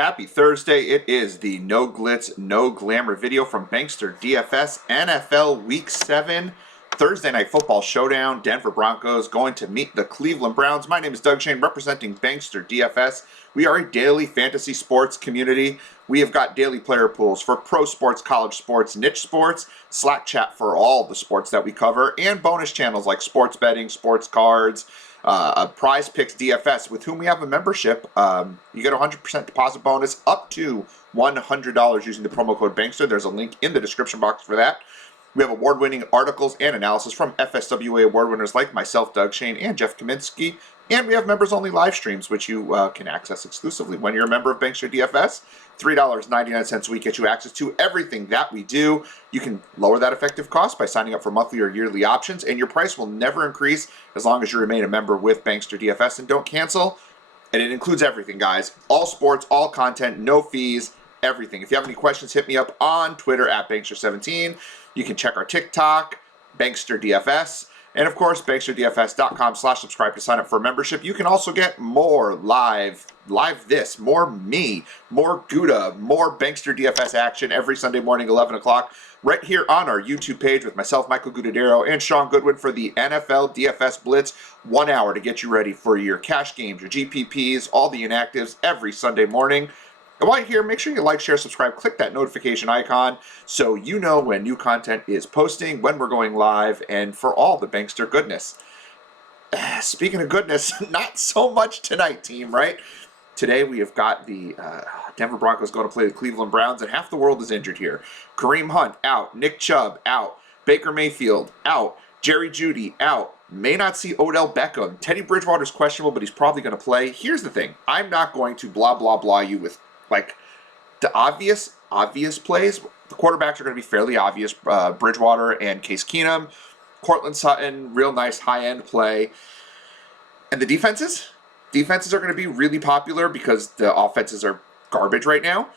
Happy Thursday. It is the No Glitz, No Glamour video from Bankster DFS NFL Week 7 Thursday Night Football Showdown. Denver Broncos going to meet the Cleveland Browns. My name is Doug Shane, representing Bankster DFS. We are a daily fantasy sports community. We have got daily player pools for pro sports, college sports, niche sports, Slack chat for all the sports that we cover, and bonus channels like sports betting, sports cards, Prize Picks DFS, with whom we have a membership. You get a 100% deposit bonus up to $100 using the promo code Bankster. There's a link in the description box for that. We have award-winning articles and analysis from FSWA award winners like myself, Doug Shane, and Jeff Kaminsky. And we have members-only live streams, which you can access exclusively when you're a member of Bankster DFS. $3.99 a week gets you access to everything that we do. You can lower that effective cost by signing up for monthly or yearly options, and your price will never increase as long as you remain a member with Bankster DFS and don't cancel. And it includes everything, guys. All sports, all content, no fees, everything. If you have any questions, hit me up on Twitter at Bankster17. You can check our TikTok, Bankster DFS. And of course, banksterdfs.com/subscribe to sign up for a membership. You can also get more live this, more me, more Gouda, more Bankster DFS action every Sunday morning, 11 o'clock, right here on our YouTube page with myself, Michael Gudadero, and Sean Goodwin for the NFL DFS Blitz. 1 hour to get you ready for your cash games, your GPPs, all the inactives every Sunday morning. And while you're here, make sure you like, share, subscribe, click that notification icon so you know when new content is posting, when we're going live, and for all the Bankster goodness. Speaking of goodness, not so much tonight, team, right? Today we have got the Denver Broncos going to play the Cleveland Browns, and half the world is injured here. Kareem Hunt out, Nick Chubb out, Baker Mayfield out, Jerry Jeudy out. May not see Odell Beckham. Teddy Bridgewater's questionable, but he's probably going to play. Here's the thing. I'm not going to blah, blah, blah you with like the obvious plays. The quarterbacks are going to be fairly obvious. Bridgewater and Case Keenum. Cortland Sutton, real nice high-end play. And the defenses? Defenses are going to be really popular because the offenses are garbage right now.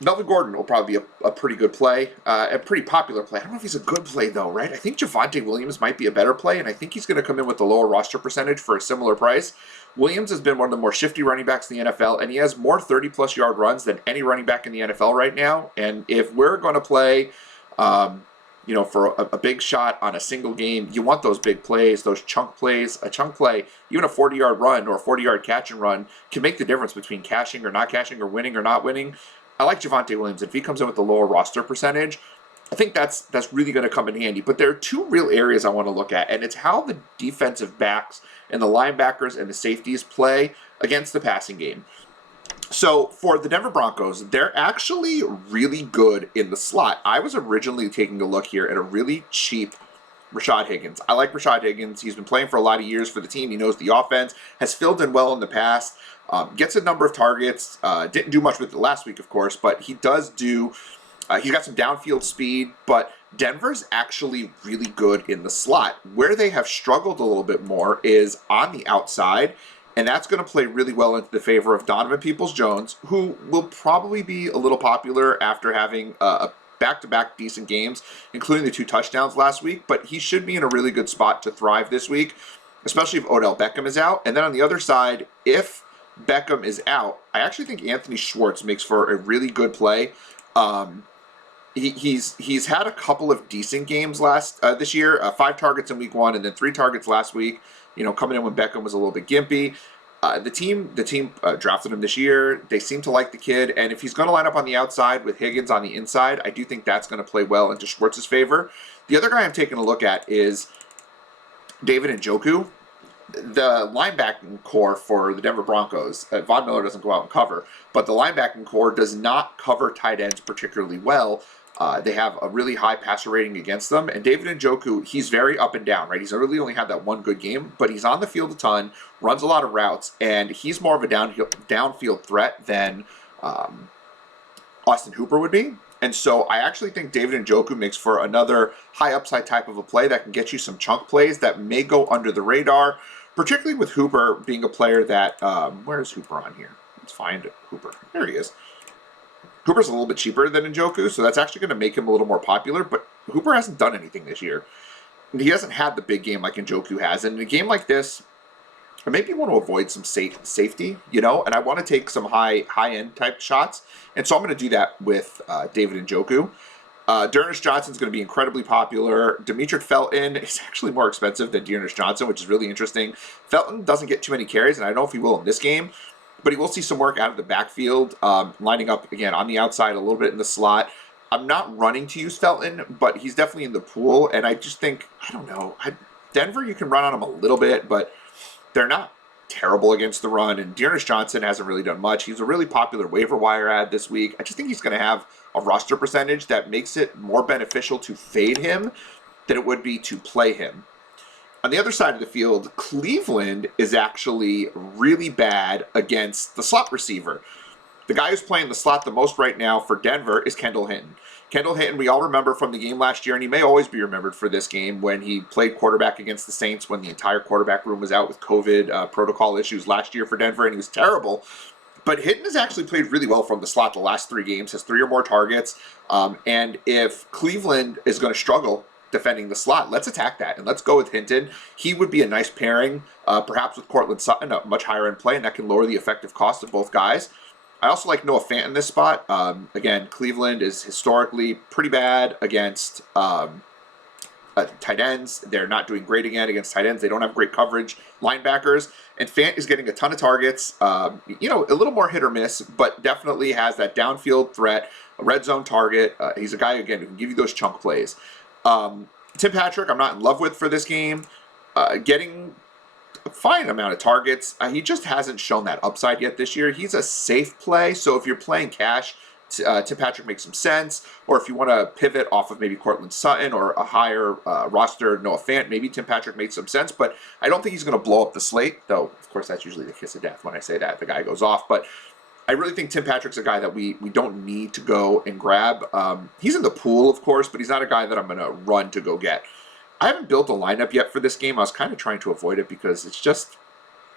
Melvin Gordon will probably be a pretty good play, a pretty popular play. I don't know if he's a good play, though, right? I think Javonte Williams might be a better play, and I think he's going to come in with a lower roster percentage for a similar price. Williams has been one of the more shifty running backs in the NFL, and he has more 30-plus yard runs than any running back in the NFL right now. And if we're going to play, for a big shot on a single game, you want those big plays, those chunk plays. A chunk play, even a 40-yard run or a 40-yard catch and run can make the difference between cashing or not cashing or winning or not winning. I like Javonte Williams. If he comes in with a lower roster percentage, I think that's really going to come in handy. But there are two real areas I want to look at, and it's how the defensive backs and the linebackers and the safeties play against the passing game. So for the Denver Broncos, they're actually really good in the slot. I was originally taking a look here at a really cheap Rashad Higgins. I like Rashad Higgins. He's been playing for a lot of years for the team. He knows the offense, has filled in well in the past, gets a number of targets. Didn't do much with it last week, of course, but he does do... he's got some downfield speed, but Denver's actually really good in the slot. Where they have struggled a little bit more is on the outside, and that's going to play really well into the favor of Donovan Peoples-Jones, who will probably be a little popular after having a back-to-back decent games, including the 2 touchdowns last week, but he should be in a really good spot to thrive this week, especially if Odell Beckham is out. And then on the other side, if Beckham is out, I actually think Anthony Schwartz makes for a really good play. He's had a couple of decent games this year, 5 targets in week 1 and then 3 targets last week, coming in when Beckham was a little bit gimpy. The team drafted him this year. They seem to like the kid, and if he's going to line up on the outside with Higgins on the inside, I do think that's going to play well into Schwartz's favor. The other guy I'm taking a look at is David Njoku. The linebacking core for the Denver Broncos, Von Miller doesn't go out and cover, but the linebacking core does not cover tight ends particularly well. They have a really high passer rating against them, and David Njoku, he's very up and down, right? He's really only had that one good game, but he's on the field a ton, runs a lot of routes, and he's more of a downfield threat than Austin Hooper would be. And so I actually think David Njoku makes for another high upside type of a play that can get you some chunk plays that may go under the radar, particularly with Hooper being a player that, where is Hooper on here? Let's find Hooper. There he is. Hooper's a little bit cheaper than Njoku, so that's actually going to make him a little more popular, but Hooper hasn't done anything this year. He hasn't had the big game like Njoku has, and in a game like this, I maybe want to avoid some safety, and I want to take some high-end type shots. And so I'm going to do that with David Njoku. Dearness Johnson's going to be incredibly popular. Demetric Felton is actually more expensive than Dearness Johnson, which is really interesting. Felton doesn't get too many carries, and I don't know if he will in this game, but he will see some work out of the backfield, lining up, again, on the outside, a little bit in the slot. I'm not running to use Felton, but he's definitely in the pool, and I just think, I don't know, Denver, you can run on him a little bit, but they're not terrible against the run, and Dearness Johnson hasn't really done much. He's a really popular waiver wire ad this week. I just think he's going to have a roster percentage that makes it more beneficial to fade him than it would be to play him. On the other side of the field, Cleveland is actually really bad against the slot receiver. The guy who's playing the slot the most right now for Denver is Kendall Hinton. Kendall Hinton, we all remember from the game last year, and he may always be remembered for this game when he played quarterback against the Saints when the entire quarterback room was out with COVID protocol issues last year for Denver, and he was terrible. But Hinton has actually played really well from the slot the last 3 games, has 3 or more targets. And if Cleveland is going to struggle defending the slot, let's attack that. And let's go with Hinton. He would be a nice pairing, perhaps with Cortland Sutton, a much higher end play, and that can lower the effective cost of both guys. I also like Noah Fant in this spot. Again, Cleveland is historically pretty bad against tight ends. They're not doing great again against tight ends. They don't have great coverage linebackers. And Fant is getting a ton of targets, a little more hit or miss, but definitely has that downfield threat, a red zone target. He's a guy, again, who can give you those chunk plays. Tim Patrick, I'm not in love with for this game. Getting a fine amount of targets. He just hasn't shown that upside yet this year. He's a safe play, so if you're playing cash, Tim Patrick makes some sense, or if you want to pivot off of maybe Cortland Sutton or a higher roster Noah Fant, maybe Tim Patrick makes some sense, but I don't think he's going to blow up the slate, though, of course, that's usually the kiss of death when I say that. The guy goes off, but I really think Tim Patrick's a guy that we don't need to go and grab. He's in the pool, of course, but he's not a guy that I'm going to run to go get. I haven't built a lineup yet for this game. I was kind of trying to avoid it because it's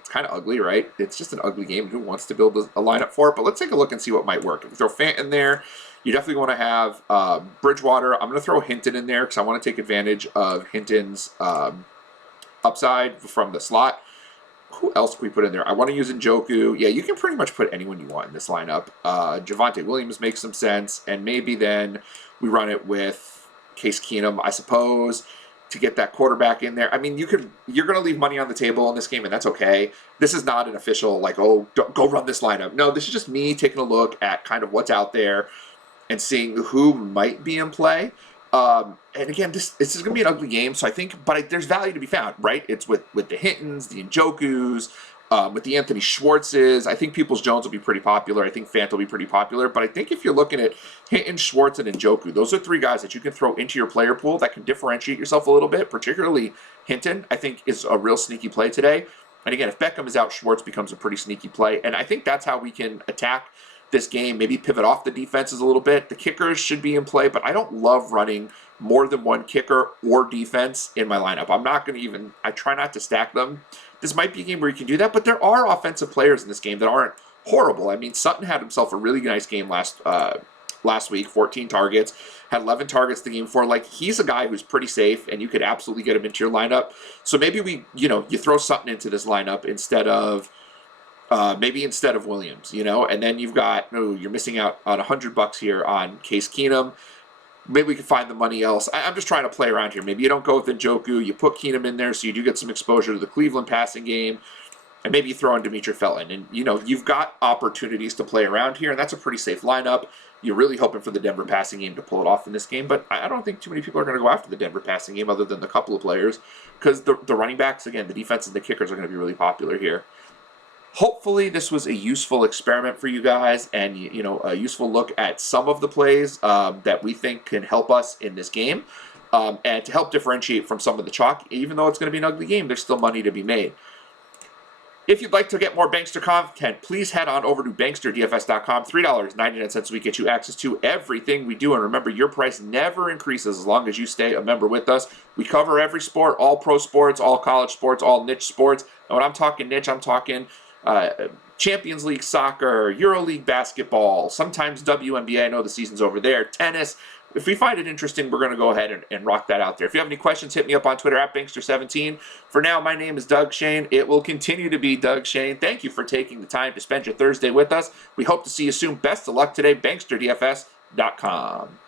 kind of ugly, right? It's just an ugly game. Who wants to build a lineup for it? But let's take a look and see what might work. If you throw Fant in there, you definitely want to have Bridgewater. I'm going to throw Hinton in there because I want to take advantage of Hinton's upside from the slot. Who else can we put in there? I want to use Njoku. Yeah, you can pretty much put anyone you want in this lineup. Javonte Williams makes some sense, and maybe then we run it with Case Keenum, I suppose, to get that quarterback in there. I mean, you're going to leave money on the table in this game, and that's okay. This is not an official, like, oh, go run this lineup. No, this is just me taking a look at kind of what's out there and seeing who might be in play. And again, this is going to be an ugly game, so I think, but there's value to be found, right? It's with the Hintons, the Njokus, with the Anthony Schwartzes. I think Peoples-Jones will be pretty popular. I think Fant will be pretty popular. But I think if you're looking at Hinton, Schwartz, and Njoku, those are 3 guys that you can throw into your player pool that can differentiate yourself a little bit. Particularly Hinton, I think, is a real sneaky play today. And again, if Beckham is out, Schwartz becomes a pretty sneaky play. And I think that's how we can attack this game, maybe pivot off the defenses a little bit. The kickers should be in play, but I don't love running more than one kicker or defense in my lineup. I'm not going to I try not to stack them. This might be a game where you can do that, but there are offensive players in this game that aren't horrible. I mean, Sutton had himself a really nice game last week, 14 targets, had 11 targets the game before. Like, he's a guy who's pretty safe, and you could absolutely get him into your lineup. So maybe you throw Sutton into this lineup instead of Williams, and then you've got, you're missing out on $100 here on Case Keenum. Maybe we can find the money else. I'm just trying to play around here. Maybe you don't go with Njoku. You put Keenum in there so you do get some exposure to the Cleveland passing game. And maybe you throw in Demetric Felton. And, you've got opportunities to play around here, and that's a pretty safe lineup. You're really hoping for the Denver passing game to pull it off in this game, but I don't think too many people are going to go after the Denver passing game other than the couple of players because the running backs, again, the defense and the kickers are going to be really popular here. Hopefully this was a useful experiment for you guys and, a useful look at some of the plays that we think can help us in this game and to help differentiate from some of the chalk. Even though it's going to be an ugly game, there's still money to be made. If you'd like to get more Bankster content, please head on over to banksterdfs.com. $3.99 a week get you access to everything we do. And remember, your price never increases as long as you stay a member with us. We cover every sport, all pro sports, all college sports, all niche sports. And when I'm talking niche, I'm talking Champions League soccer, EuroLeague basketball, sometimes WNBA, I know the season's over there, tennis, if we find it interesting, we're going to go ahead and rock that out there. If you have any questions, hit me up on Twitter at Bankster17. For now, my name is Doug Shane. It will continue to be Doug Shane. Thank you for taking the time to spend your Thursday with us. We hope to see you soon. Best of luck today. BanksterDFS.com.